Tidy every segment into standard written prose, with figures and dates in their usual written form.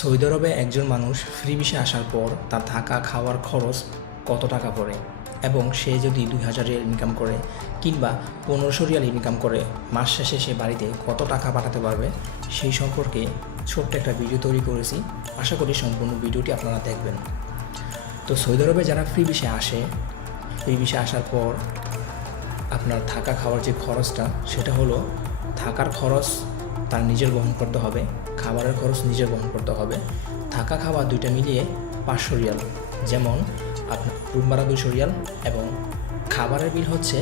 Saudi আরবে একজন মানুষ ফ্রি ভিসায় আসার পর তার থাকা খাওয়ার খরচ কত টাকা পড়ে এবং সে যদি 2000 রিয়াল ইনকাম করে কিংবা 1500 রিয়াল ইনকাম করে মাস শেষে সে বাড়িতে কত টাকা পাঠাতে পারবে সেই সম্পর্কে ছোট্ট একটা ভিডিও তৈরি করেছি। আশা করি সম্পূর্ণ ভিডিওটি আপনারা দেখবেন। তো সৌদি আরবে যারা ফ্রি ভিসায় আসে, ফ্রি ভিসায় আসার পর আপনার থাকা খাওয়ার যে খরচটা সেটা হলো থাকার খরচ তার নিজের বহন করতে হবে, খাবারের খরচ নিজের বহন করতে হবে। থাকা খাওয়া দুইটা মিলিয়ে 500 রিয়াল, যেমন আপনার রুম ভাড়া 200 রিয়াল এবং খাবারের বিল হচ্ছে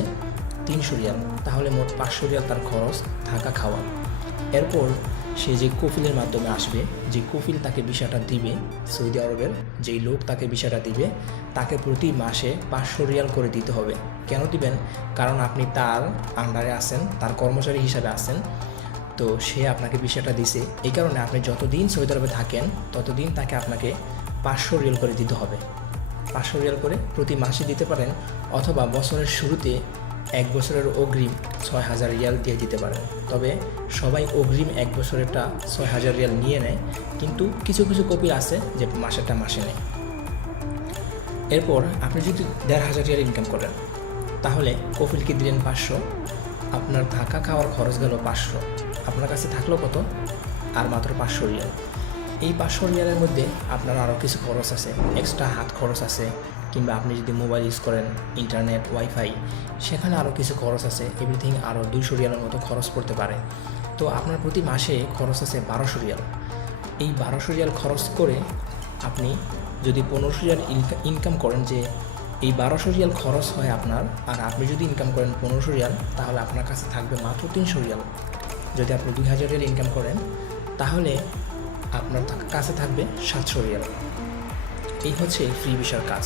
300 রিয়াল, তাহলে মোট 500 রিয়াল তার খরচ থাকা খাওয়া। এরপর সে যে কফিলের মাধ্যমে আসবে, যে কফিল তাকে ভিসাটা দিবে, সৌদি আরবের যেই লোক তাকে ভিসাটা দিবে তাকে প্রতি মাসে 500 রিয়াল করে দিতে হবে। কেন দিবেন? কারণ আপনি তার আন্ডারে আছেন, তার কর্মচারী হিসাবে আছেন, তো সে আপনাকে ভিসাটা দিছে। এই কারণে আপনি যতদিন সৌদি আরবে থাকেন ততদিন তাকে আপনাকে 500 রিয়াল করে দিতে হবে। 500 রিয়াল করে প্রতি মাসে দিতে পারেন, অথবা বছরের শুরুতে 1 বছরের অগ্রিম 6000 রিয়াল দিয়ে দিতে পারেন। তবে সবাই অগ্রিম 1 বছরেরটা 6000 রিয়াল নিয়ে নেয়, কিন্তু কিছু কিছু কপিল আছে যে মাসেরটা মাসে নেয়। এরপর আপনি যদি 1500 রিয়াল ইনকাম করেন তাহলে কফিলকে দিলেন 500, আপনার থাকা খাওয়ার খরচ গেল 500, আপনার কাছে থাকলো কত? আর মাত্র 500 রিয়াল। এই 500 রিয়ালের মধ্যে আপনার আরও কিছু খরচ আছে, এক্সট্রা হাত খরচ আছে, কিংবা আপনি যদি মোবাইল ইউজ করেন, ইন্টারনেট, ওয়াইফাই, সেখানে আরও কিছু খরচ আছে। এভরিথিং আরও 200 রিয়ালের মতো খরচ পড়তে পারে। তো আপনার প্রতি মাসে খরচ আছে 1200 রিয়াল। এই 1200 রিয়াল খরচ করে আপনি যদি 1500 রিয়াল ইনকাম করেন, যে এই 1200 রিয়াল খরচ হয় আপনার, আর আপনি যদি ইনকাম করেন 1500 রিয়াল, তাহলে আপনার কাছে থাকবে মাত্র 300 রিয়াল। যদি আপনি 2000 রিয়াল ইনকাম করেন তাহলে আপনার কাছে থাকবে 700 রিয়াল। এই হচ্ছে ফ্রি ভিসার কাজ।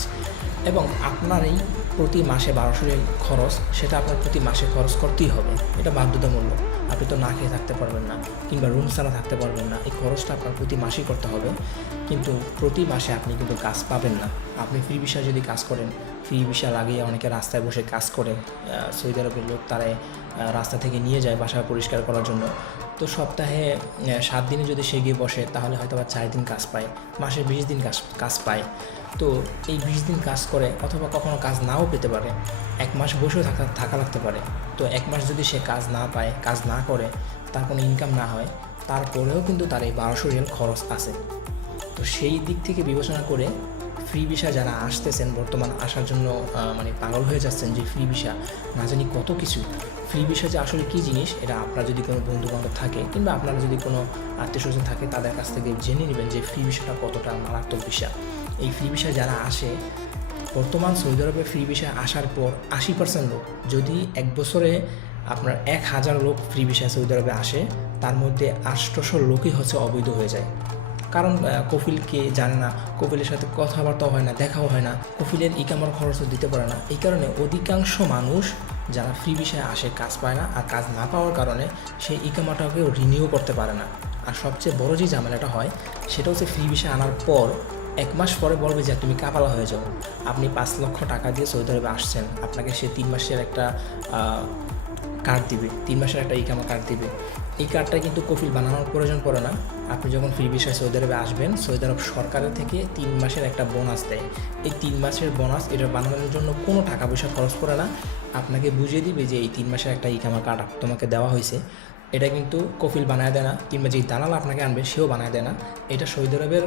এবং আপনার এই প্রতি মাসে 1200 রিয়াল খরচ, সেটা আপনার প্রতি মাসে খরচ করতেই হবে, এটা বাধ্যতামূলক। আপনি তো না খেয়ে থাকতে পারবেন না, কিংবা রুম ছাড়া থাকতে পারবেন না। এই খরচটা আপনার প্রতি মাসেই করতে হবে, কিন্তু প্রতি মাসে আপনি কিন্তু কাজ পাবেন না। আপনি ফ্রি ভিসা যদি কাজ করেন, ফ্রি ভিসা লাগিয়ে অনেকে রাস্তায় বসে কাজ করে, সৌদি আরবের লোক তারা রাস্তা থেকে নিয়ে যায় বাসা পরিষ্কার করার জন্য। তো সপ্তাহে 7 দিনে যদি সে গিয়ে বসে তাহলে হয়তো বা 4 দিন কাজ পায়, মাসে 20 দিন কাজ পায়। তো এই 20 দিন কাজ করে, অথবা কখনো কাজ নাও পেতে পারে, 1 মাস বসেও থাকা লাগতে পারে। তো 1 মাস যদি সে কাজ না পায়, কাজ না করে, তার কোনো ইনকাম না হয়, তারপরেও কিন্তু তার এই 1200 রিয়াল খরচ আছে। তো সেই দিক থেকে বিবেচনা করে ফ্রি ভিসা যারা আসতেছেন, বর্তমান আসার জন্য মানে পাগল হয়ে যাচ্ছেন যে ফ্রি ভিসা না জানি কত কিছু, ফ্রি ভিসা যে আসলে কী জিনিস, এটা আপনার যদি কোনো বন্ধুবান্ধব থাকে কিংবা আপনার যদি কোনো আত্মীয়স্বজন থাকে তাদের কাছ থেকে জেনে নেবেন যে ফ্রি ভিসাটা কতটা মারাত্মক ভিসা। এই ফ্রি ভিসা যারা আসে, বর্তমান সৌদি আরবে ফ্রি ভিসা আসার পর 80% লোক, যদি 1 বছরে আপনার 1000 লোক ফ্রি ভিসা সৌদি আরবে আসে, তার মধ্যে 800 লোকই হচ্ছে অবৈধ হয়ে যায়। কারণ কফিলকে জানে না, কফিলের সাথে কথাবার্তাও হয় না, দেখাও হয় না, কফিলের ইকামার খরচও দিতে পারে না। এই কারণে অধিকাংশ মানুষ যারা ফ্রি ভিসায় আসে কাজ পায় না, আর কাজ না পাওয়ার কারণে সেই ইকামাটাকেও রিনিউ করতে পারে না। আর সবচেয়ে বড় যে ঝামেলাটা হয় সেটা হচ্ছে ফ্রি ভিসা আনার পর 1 মাস পরে বলবে যে তুমি কাপালা হয়ে যাও। আপনি 5 লক্ষ টাকা দিয়ে সৌদি আরবে আসছেন, আপনাকে সে 3 মাসের একটা কার্ড দিবে, 3 মাসের একটা ইকামা কার্ড দিবে। এই কার্ডটা কিন্তু কফিল বানানোর প্রয়োজন পড়ে না। আপনি যখন ফ্রি ভিসায় সৌদি আরবে আসবেন, সৌদি আরব সরকারের থেকে 3 মাসের একটা বোনাস দেয়। এই 3 মাসের বোনাস, এটা বানানোর জন্য কোনো টাকা পয়সা খরচ করে না। আপনাকে বুঝিয়ে দিবে যে এই 3 মাসের একটা ইকামা কার্ড তোমাকে দেওয়া হয়েছে। এটা কিন্তু কফিল বানায় দেয় না, কিংবা যেই দালাল আপনাকে আনবে সেও বানায় দেয় না। এটা সৌদি আরবের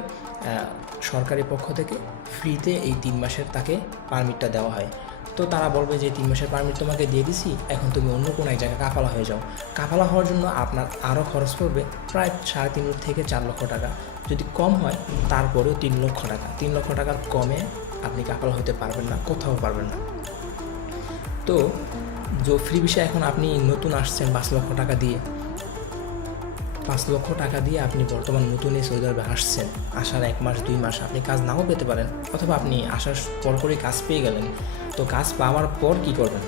সরকারি পক্ষ থেকে ফ্রিতে এই 3 মাসের তাকে পারমিটটা দেওয়া হয়। তো তারা বলবে যে 3 মাসের পারমিট তোমাকে দিয়ে দিছি, এখন তুমি অন্য কোনো এক জায়গায় কাফালা হয়ে যাও। কাফালা হওয়ার জন্য আপনার আরও খরচ পড়বে প্রায় 3.5 থেকে 4 লক্ষ টাকা। যদি কম হয় তারপরেও 3 লক্ষ টাকা। 3 লক্ষ টাকার কমে আপনি কাফালা হতে পারবেন না, কোথাও পারবেন না। তো যে ফ্রি ভিসা এখন আপনি নতুন আসছেন 5 লক্ষ টাকা দিয়ে, 5 লক্ষ টাকা দিয়ে আপনি বর্তমান নতুন এই সৌদি আরবে আসছেন, আসার 1 মাস 2 মাস আপনি কাজ নাও পেতে পারেন, অথবা আপনি আসার পরপরই কাজ পেয়ে গেলেন। তো কাজ পাওয়ার পর কি করবেন?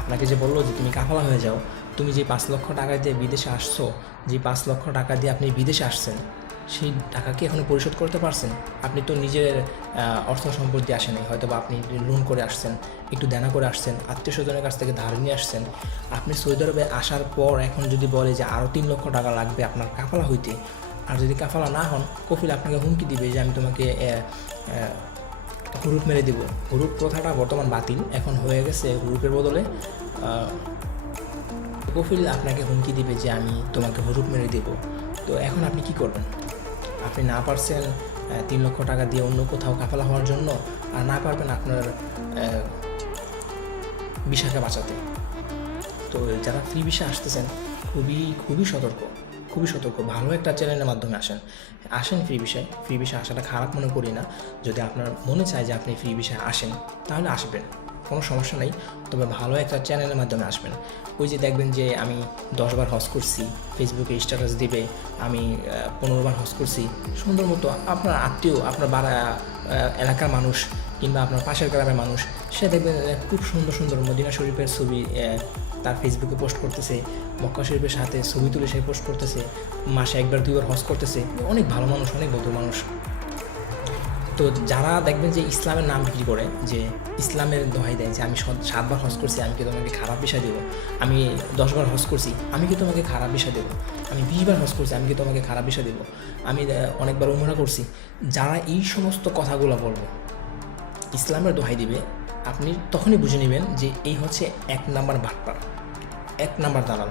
আপনাকে যে বললো যে তুমি কাফালা হয়ে যাও, তুমি যে 5 লক্ষ টাকা দিয়ে বিদেশে আসছো, যে 5 লক্ষ টাকা দিয়ে আপনি বিদেশে আসছেন, সেই টাকা কি এখনও পরিশোধ করতে পারছেন? আপনি তো নিজের অর্থ সম্পদ দিয়ে আসেন, হয়তো বা আপনি লোন করে আসছেন, একটু দেনা করে আসছেন, আত্মীয় স্বজনের কাছ থেকে ধার নিয়ে আসছেন। আপনি সৌদি আরবে আসার পর এখন যদি বলে যে আরও 3 লক্ষ টাকা লাগবে আপনার কাফালা হইতে, আর যদি কাফালা না হন, কফিল আপনাকে হুমকি দিবে যে আমি তোমাকে হুরুপ মেরে দিব। হুরুপ প্রথাটা বর্তমান বাতিল, এখন হয়ে গেছে হুরুপের বদলে কফিল আপনাকে হুমকি দিবে যে আমি তোমাকে হুরুপ মেরে দেব। তো এখন আপনি কি করবেন? আপনি না পারছেন 3 লক্ষ টাকা দিয়ে অন্য কোথাও কাফালা হওয়ার জন্য, আর না পারবেন আপনার ভিসাকে বাঁচাতে। তো যারা ফ্রি ভিসা আসতেছেন, খুবই সতর্ক। ভালো একটা চ্যানেলের মাধ্যমে আসেন ফ্রি ভিসা আসাটা খারাপ মনে করি না। যদি আপনার মনে চায় যে আপনি ফ্রি ভিসা আসেন, তাহলে আসবেন, কোনো সমস্যা নেই। তবে ভালো একটা চ্যানেলের মাধ্যমে আসবেন। ওই যে দেখবেন যে আমি 10 বার হজ করছি, ফেসবুকে স্ট্যাটাস দিবে আমি 15 বার হজ করছি, সুন্দর মতো আপনার আত্মীয়, আপনার এলাকার মানুষ কিংবা আপনার পাশের গ্রামের মানুষ, সে দেখবেন খুব সুন্দর মদিনা শরীফের ছবি তার ফেসবুকে পোস্ট করতেছে, মক্কা শরীফের সাথে ছবি তুলে সে পোস্ট করতেছে, মাসে 1 বার 2 বার হজ করতেছে। অনেক ভালো মানুষ, অনেক ভদ্র মানুষ। তো যারা দেখবেন যে ইসলামের নাম বিক্রি করে, যে ইসলামের দোহাই দেয় যে আমি 7 বার হজ করছি, আমি কি তোমাকে খারাপ ভিসা দেবো, আমি 10 বার হজ করছি, আমি কি তোমাকে খারাপ ভিসা দেবো, আমি 20 বার হজ করছি, আমি কি তোমাকে খারাপ ভিসা দেবো, আমি অনেকবার উমরা করছি, যারা এই সমস্ত কথাগুলো বলবে, ইসলামের দোহাই দিবে, আপনি তখনই বুঝে নেবেন যে এই হচ্ছে 1 নাম্বার বাটপার, 1 নাম্বার দালাল।